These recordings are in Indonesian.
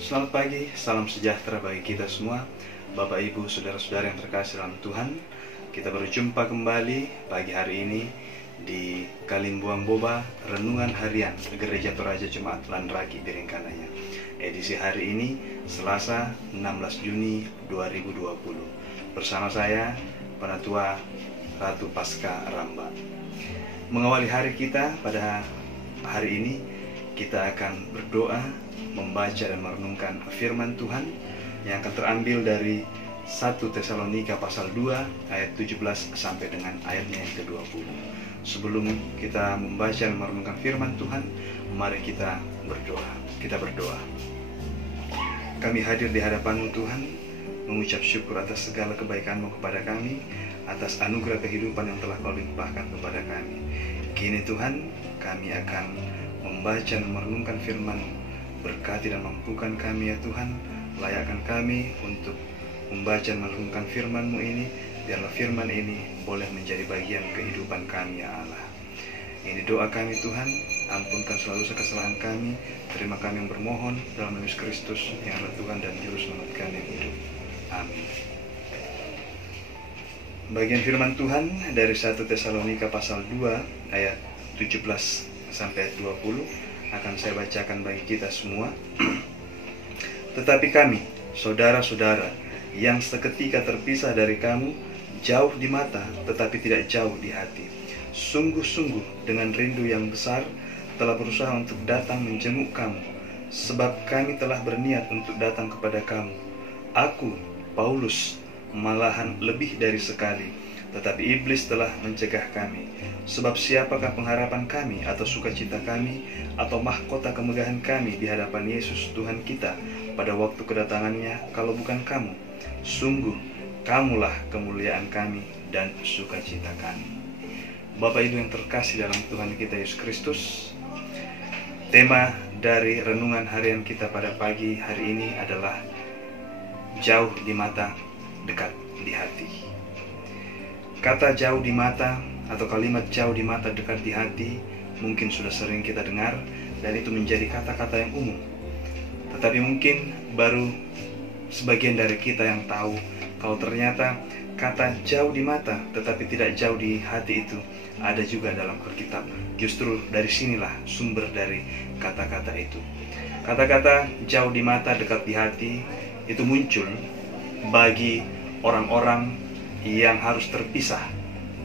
Selamat pagi, salam sejahtera bagi kita semua. Bapak, Ibu, saudara-saudara yang terkasih dalam Tuhan, kita berjumpa kembali pagi hari ini di Kalimbuang Boba, Renungan Harian Gereja Toraja Jemaat Landraki Biringkanaya. Edisi hari ini, Selasa 16 Juni 2020. Bersama saya, Penatua Ratu Pasca Ramba. Mengawali hari kita pada hari ini, kita akan berdoa, membaca dan merenungkan firman Tuhan yang akan terambil dari 1 Tesalonika pasal 2 ayat 17 sampai dengan ayatnya yang ke-20. Sebelum kita membaca dan merenungkan firman Tuhan, mari kita berdoa. Kita berdoa. Kami hadir di hadapan-Mu Tuhan, mengucap syukur atas segala kebaikan-Mu kepada kami, atas anugerah kehidupan yang telah Kau limpahkan kepada kami. Kini Tuhan, kami akan membaca dan merenungkan firman-Mu. Berkati dan mampukan kami ya Tuhan, layakkan kami untuk membaca dan merenungkan firman-Mu ini, biarlah firman ini boleh menjadi bagian kehidupan kami ya Allah. Ini doa kami Tuhan, ampunkan selalu kesalahan kami, terima kami yang bermohon dalam nama Yesus Kristus yang adalah Tuhan dan Juru Selamat kami yang hidup. Amin. Bagian firman Tuhan dari 1 Tesalonika pasal 2 ayat 17 sampai 20 akan saya bacakan bagi kita semua. Tetapi kami, saudara-saudara, yang seketika terpisah dari kamu, jauh di mata tetapi tidak jauh di hati, sungguh-sungguh dengan rindu yang besar telah berusaha untuk datang menjenguk kamu, sebab kami telah berniat untuk datang kepada kamu. Aku, Paulus, malahan lebih dari sekali, tetapi iblis telah mencegah kami. Sebab siapakah pengharapan kami atau sukacita kami atau mahkota kemegahan kami di hadapan Yesus Tuhan kita pada waktu kedatangannya kalau bukan kamu? Sungguh kamulah kemuliaan kami dan sukacita kami. Bapak Ibu yang terkasih dalam Tuhan kita Yesus Kristus, tema dari renungan harian kita pada pagi hari ini adalah jauh di mata, dekat di hati. Kata jauh di mata atau kalimat jauh di mata dekat di hati mungkin sudah sering kita dengar dan itu menjadi kata-kata yang umum. Tetapi mungkin baru sebagian dari kita yang tahu kalau ternyata kata jauh di mata tetapi tidak jauh di hati itu ada juga dalam Alkitab. Justru dari sinilah sumber dari kata-kata itu. Kata-kata jauh di mata dekat di hati itu muncul bagi orang-orang yang harus terpisah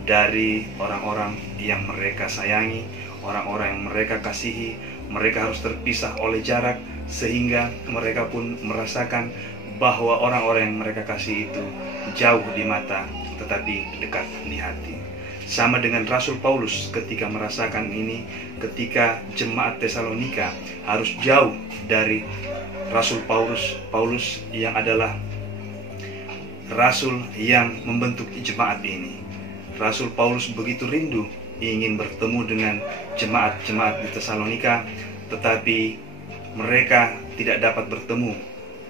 dari orang-orang yang mereka sayangi, orang-orang yang mereka kasihi. Mereka harus terpisah oleh jarak sehingga mereka pun merasakan bahwa orang-orang yang mereka kasih itu jauh di mata tetapi dekat di hati. Sama dengan Rasul Paulus ketika merasakan ini, ketika jemaat Tesalonika harus jauh dari Rasul Paulus yang adalah Rasul yang membentuk jemaat ini. Rasul Paulus begitu rindu ingin bertemu dengan jemaat-jemaat di Tesalonika, tetapi mereka tidak dapat bertemu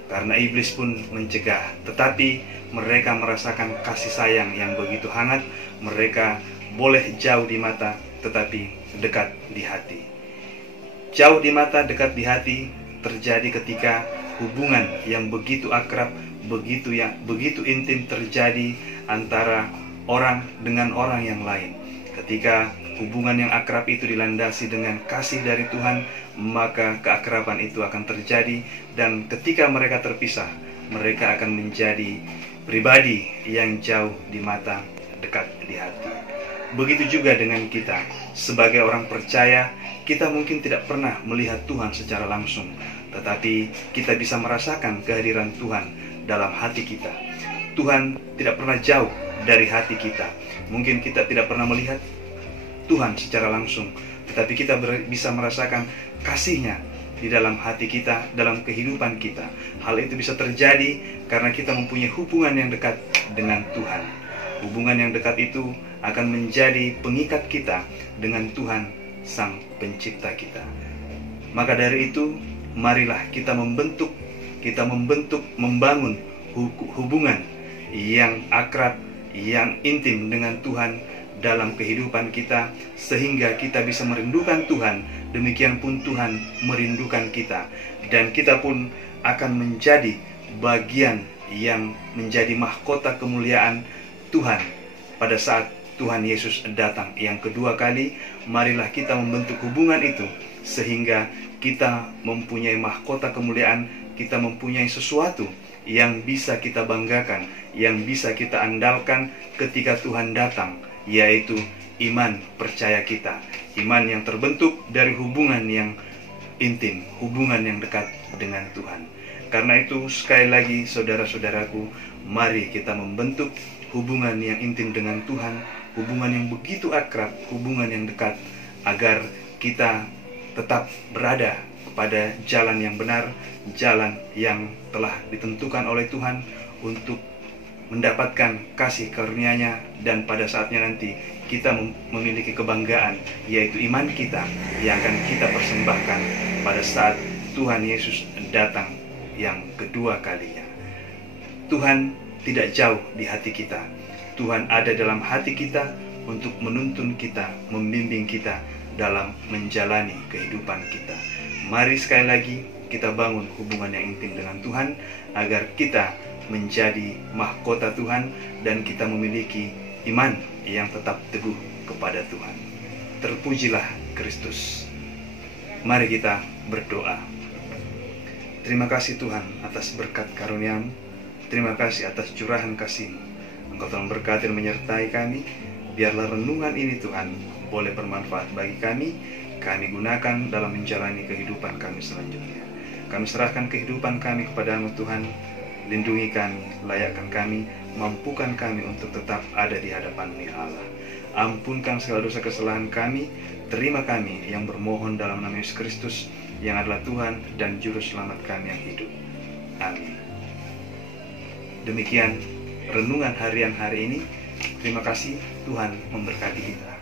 karena iblis pun mencegah. Tetapi mereka merasakan kasih sayang yang begitu hangat. Mereka boleh jauh di mata tetapi dekat di hati. Jauh di mata, dekat di hati terjadi ketika hubungan yang begitu akrab, begitu intim terjadi antara orang dengan orang yang lain. Ketika hubungan yang akrab itu dilandasi dengan kasih dari Tuhan, maka keakraban itu akan terjadi. Dan ketika mereka terpisah, mereka akan menjadi pribadi yang jauh di mata, dekat di hati. Begitu juga dengan kita. Sebagai orang percaya, kita mungkin tidak pernah melihat Tuhan secara langsung, tetapi kita bisa merasakan kehadiran Tuhan dalam hati kita. Tuhan tidak pernah jauh dari hati kita. Mungkin kita tidak pernah melihat Tuhan secara langsung, tetapi kita bisa merasakan kasih-Nya di dalam hati kita, dalam kehidupan kita. Hal itu bisa terjadi karena kita mempunyai hubungan yang dekat dengan Tuhan. Hubungan yang dekat itu akan menjadi pengikat kita dengan Tuhan Sang Pencipta kita. Maka dari itu, marilah kita membangun hubungan yang akrab, yang intim dengan Tuhan dalam kehidupan kita, sehingga kita bisa merindukan Tuhan, demikian pun Tuhan merindukan kita, dan kita pun akan menjadi bagian yang menjadi mahkota kemuliaan Tuhan pada saat Tuhan Yesus datang yang kedua kali. Marilah kita membentuk hubungan itu sehingga kita mempunyai mahkota kemuliaan, kita mempunyai sesuatu yang bisa kita banggakan, yang bisa kita andalkan ketika Tuhan datang, yaitu iman percaya kita. Iman yang terbentuk dari hubungan yang intim, hubungan yang dekat dengan Tuhan. Karena itu sekali lagi saudara-saudaraku, mari kita membentuk hubungan yang intim dengan Tuhan, hubungan yang begitu akrab, hubungan yang dekat, agar kita tetap berada pada jalan yang benar, jalan yang telah ditentukan oleh Tuhan untuk mendapatkan kasih karunia-Nya, dan pada saatnya nanti kita memiliki kebanggaan, yaitu iman kita yang akan kita persembahkan pada saat Tuhan Yesus datang yang kedua kalinya. Tuhan tidak jauh di hati kita. Tuhan ada dalam hati kita untuk menuntun kita, membimbing kita dalam menjalani kehidupan kita. Mari sekali lagi kita bangun hubungan yang intim dengan Tuhan, agar kita menjadi mahkota Tuhan dan kita memiliki iman yang tetap teguh kepada Tuhan. Terpujilah Kristus. Mari kita berdoa. Terima kasih Tuhan atas berkat karunia-Mu. Terima kasih atas curahan kasih-Mu. Engkau telah memberkati dan menyertai kami. Biarlah renungan ini Tuhan boleh bermanfaat bagi kami. Kami gunakan dalam menjalani kehidupan kami selanjutnya. Kami serahkan kehidupan kami kepada-Mu Tuhan. Lindungi kami, layakkan kami, mampukan kami untuk tetap ada di hadapan-Mu ya Allah. Ampunkan segala dosa kesalahan kami. Terima kami yang bermohon dalam nama Yesus Kristus, yang adalah Tuhan dan Juru Selamat kami yang hidup. Amin. Demikian renungan harian hari ini. Terima kasih, Tuhan memberkati kita.